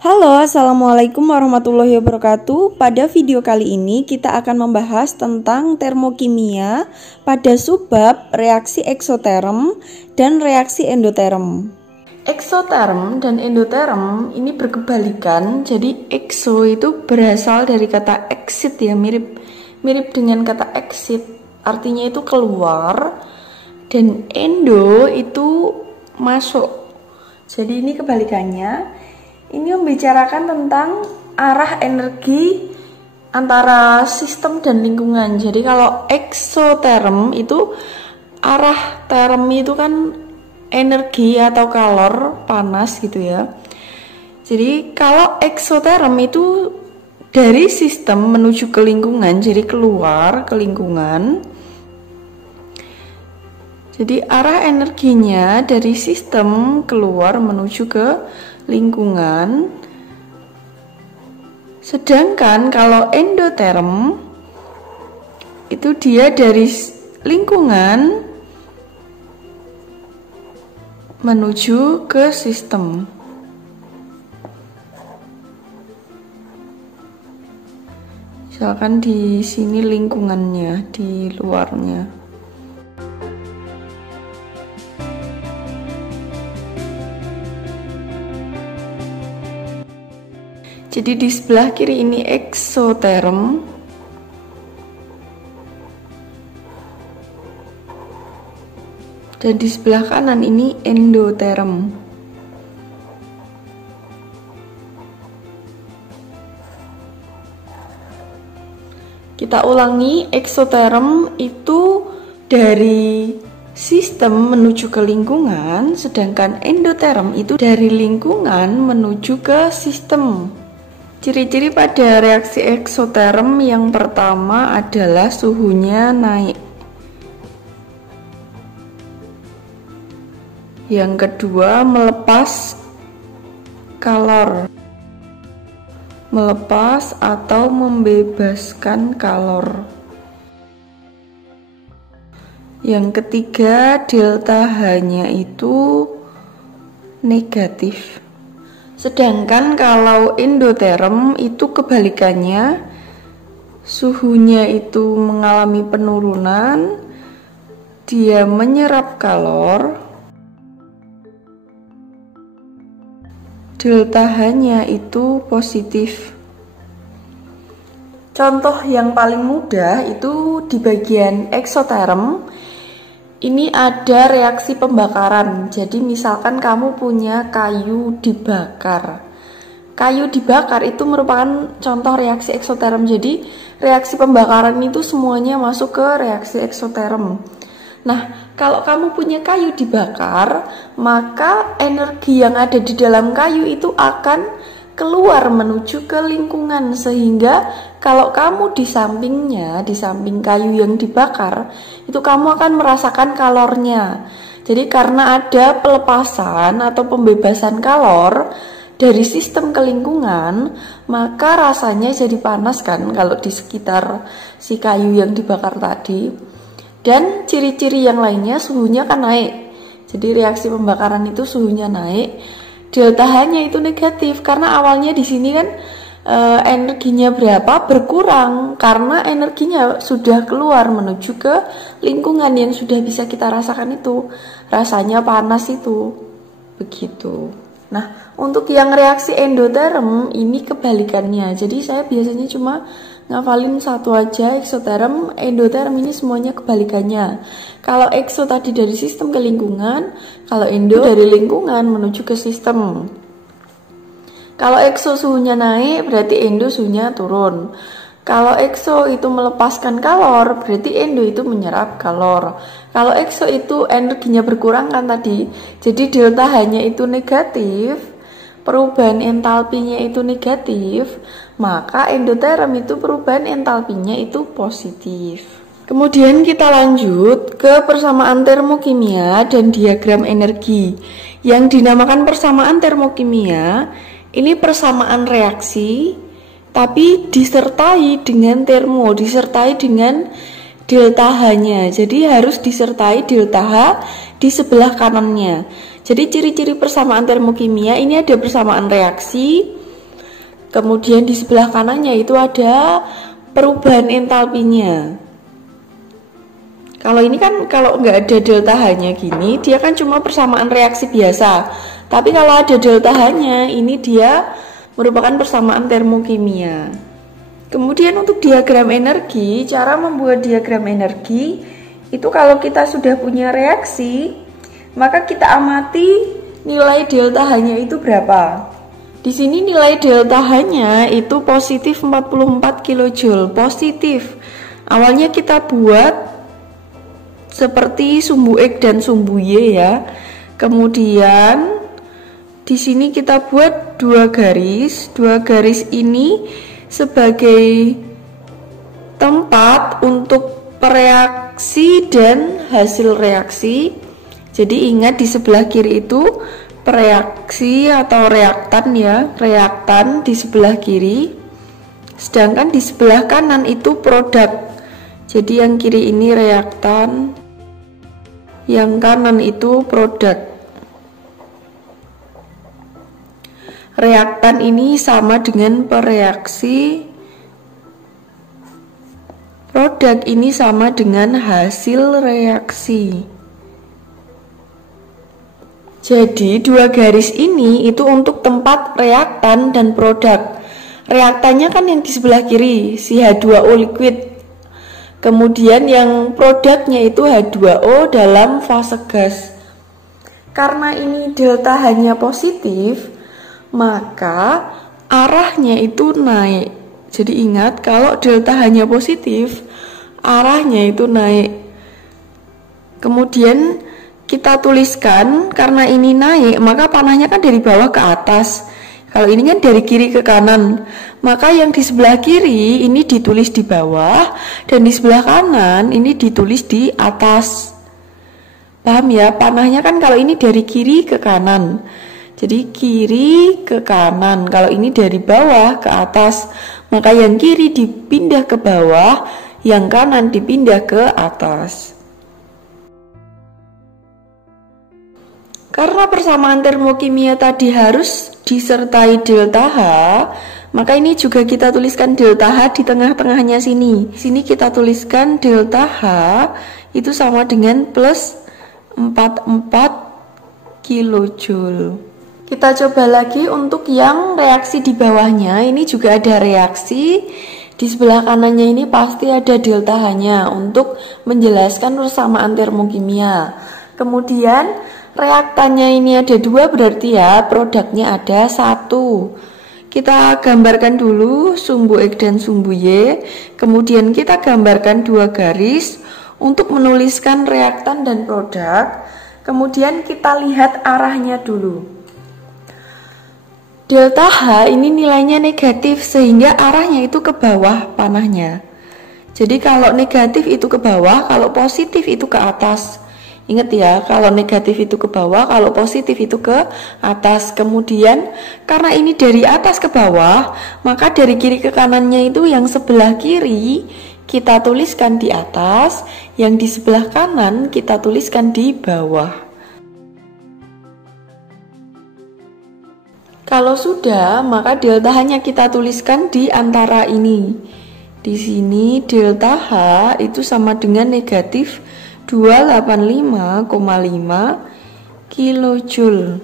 Halo, assalamualaikum warahmatullahi wabarakatuh. Pada video kali ini kita akan membahas tentang termokimia pada subbab reaksi eksoterm dan reaksi endoterm. Eksoterm dan endoterm ini berkebalikan. Jadi ekso itu berasal dari kata exit ya, mirip dengan kata exit, artinya itu keluar, dan endo itu masuk. Jadi ini kebalikannya. Ini membicarakan tentang arah energi antara sistem dan lingkungan. Jadi kalau eksoterm itu arah term itu kan energi atau kalor, panas gitu ya. Jadi kalau eksoterm itu dari sistem menuju ke lingkungan, jadi keluar ke lingkungan. Jadi arah energinya dari sistem keluar menuju ke lingkungan. Sedangkan kalau endoterm itu dia dari lingkungan menuju ke sistem. Misalkan di sini lingkungannya, di luarnya. Jadi di sebelah kiri ini eksoterm, dan di sebelah kanan ini endoterm. Kita ulangi, eksoterm itu dari sistem menuju ke lingkungan, sedangkan endoterm itu dari lingkungan menuju ke sistem. Ciri-ciri pada reaksi eksoterm yang pertama adalah suhunya naik. Yang kedua, melepas kalor. Melepas atau membebaskan kalor. Yang ketiga, delta H-nya itu negatif. Sedangkan kalau endoterm itu kebalikannya, suhunya itu mengalami penurunan, dia menyerap kalor, delta H-nya itu positif. Contoh yang paling mudah itu di bagian eksoterm. Ini ada reaksi pembakaran. Jadi misalkan kamu punya kayu dibakar. Kayu dibakar itu merupakan contoh reaksi eksoterm. Jadi reaksi pembakaran itu semuanya masuk ke reaksi eksoterm. Nah, kalau kamu punya kayu dibakar, maka energi yang ada di dalam kayu itu akan keluar menuju ke lingkungan, sehingga kalau kamu di sampingnya, di samping kayu yang dibakar, itu kamu akan merasakan kalornya. Jadi karena ada pelepasan atau pembebasan kalor dari sistem ke lingkungan, maka rasanya jadi panas kan kalau di sekitar si kayu yang dibakar tadi. Dan ciri-ciri yang lainnya, suhunya kan naik. Jadi reaksi pembakaran itu suhunya naik. Delta H-nya itu negatif karena awalnya di sini kan energinya berapa berkurang karena energinya sudah keluar menuju ke lingkungan yang sudah bisa kita rasakan itu, rasanya panas itu, begitu. Nah, untuk yang reaksi endoterm ini kebalikannya. Jadi saya biasanya cuma ngafalin satu aja, eksoterm, endoterm ini semuanya kebalikannya. Kalau ekso tadi dari sistem ke lingkungan, kalau endo dari lingkungan menuju ke sistem. Kalau ekso suhunya naik, berarti endo suhunya turun. Kalau ekso itu melepaskan kalor, berarti endo itu menyerap kalor. Kalau ekso itu energinya berkurang kan tadi, jadi delta H-nya itu negatif, perubahan entalpinya itu negatif, maka endoterm itu perubahan entalpinya itu positif. Kemudian kita lanjut ke persamaan termokimia dan diagram energi. Yang dinamakan persamaan termokimia, ini persamaan reaksi, tapi disertai dengan termo, disertai dengan delta H-nya. Jadi harus disertai delta H di sebelah kanannya. Jadi ciri-ciri persamaan termokimia ini ada persamaan reaksi, kemudian di sebelah kanannya itu ada perubahan entalpinya. Kalau ini kan kalau nggak ada delta H-nya gini, dia kan cuma persamaan reaksi biasa. Tapi kalau ada delta H-nya, ini dia merupakan persamaan termokimia. Kemudian untuk diagram energi, cara membuat diagram energi itu kalau kita sudah punya reaksi, maka kita amati nilai delta H-nya itu berapa. Di sini nilai delta H-nya itu positif 44 kJ, positif. Awalnya kita buat seperti sumbu X dan sumbu Y ya. Kemudian di sini kita buat dua garis ini sebagai tempat untuk reaksi dan hasil reaksi. Jadi ingat di sebelah kiri itu reaksi atau reaktan ya, reaktan di sebelah kiri. Sedangkan di sebelah kanan itu produk. Jadi yang kiri ini reaktan, yang kanan itu produk. Reaktan ini sama dengan pereaksi, produk ini sama dengan hasil reaksi. Jadi dua garis ini itu untuk tempat reaktan dan produk. Reaktannya kan yang di sebelah kiri, si H2O liquid. Kemudian yang produknya itu H2O dalam fase gas. Karena ini delta H-nya positif, maka arahnya itu naik. Jadi ingat kalau delta H-nya positif, arahnya itu naik. Kemudian kita tuliskan karena ini naik, maka panahnya kan dari bawah ke atas. Kalau ini kan dari kiri ke kanan, maka yang di sebelah kiri ini ditulis di bawah dan di sebelah kanan ini ditulis di atas. Paham ya? Panahnya kan kalau ini dari kiri ke kanan. Jadi kiri ke kanan, kalau ini dari bawah ke atas, maka yang kiri dipindah ke bawah, yang kanan dipindah ke atas. Karena persamaan termokimia tadi harus disertai delta H, maka ini juga kita tuliskan delta H di tengah-tengahnya sini. Sini kita tuliskan delta H itu sama dengan plus 44 kilojoule. Kita coba lagi untuk yang reaksi di bawahnya, ini juga ada reaksi. Di sebelah kanannya ini pasti ada delta H-nya untuk menjelaskan persamaan termokimia. Kemudian reaktannya ini ada dua, berarti ya produknya ada satu. Kita gambarkan dulu sumbu X dan sumbu Y. Kemudian kita gambarkan dua garis untuk menuliskan reaktan dan produk. Kemudian kita lihat arahnya dulu. Delta H ini nilainya negatif sehingga arahnya itu ke bawah panahnya. Jadi kalau negatif itu ke bawah, kalau positif itu ke atas. Ingat ya, kalau negatif itu ke bawah, kalau positif itu ke atas. Kemudian karena ini dari atas ke bawah, maka dari kiri ke kanannya itu yang sebelah kiri kita tuliskan di atas, yang di sebelah kanan kita tuliskan di bawah. Kalau sudah, maka delta H-nya kita tuliskan di antara ini. Di sini delta H itu sama dengan negatif 285,5 kilojoule.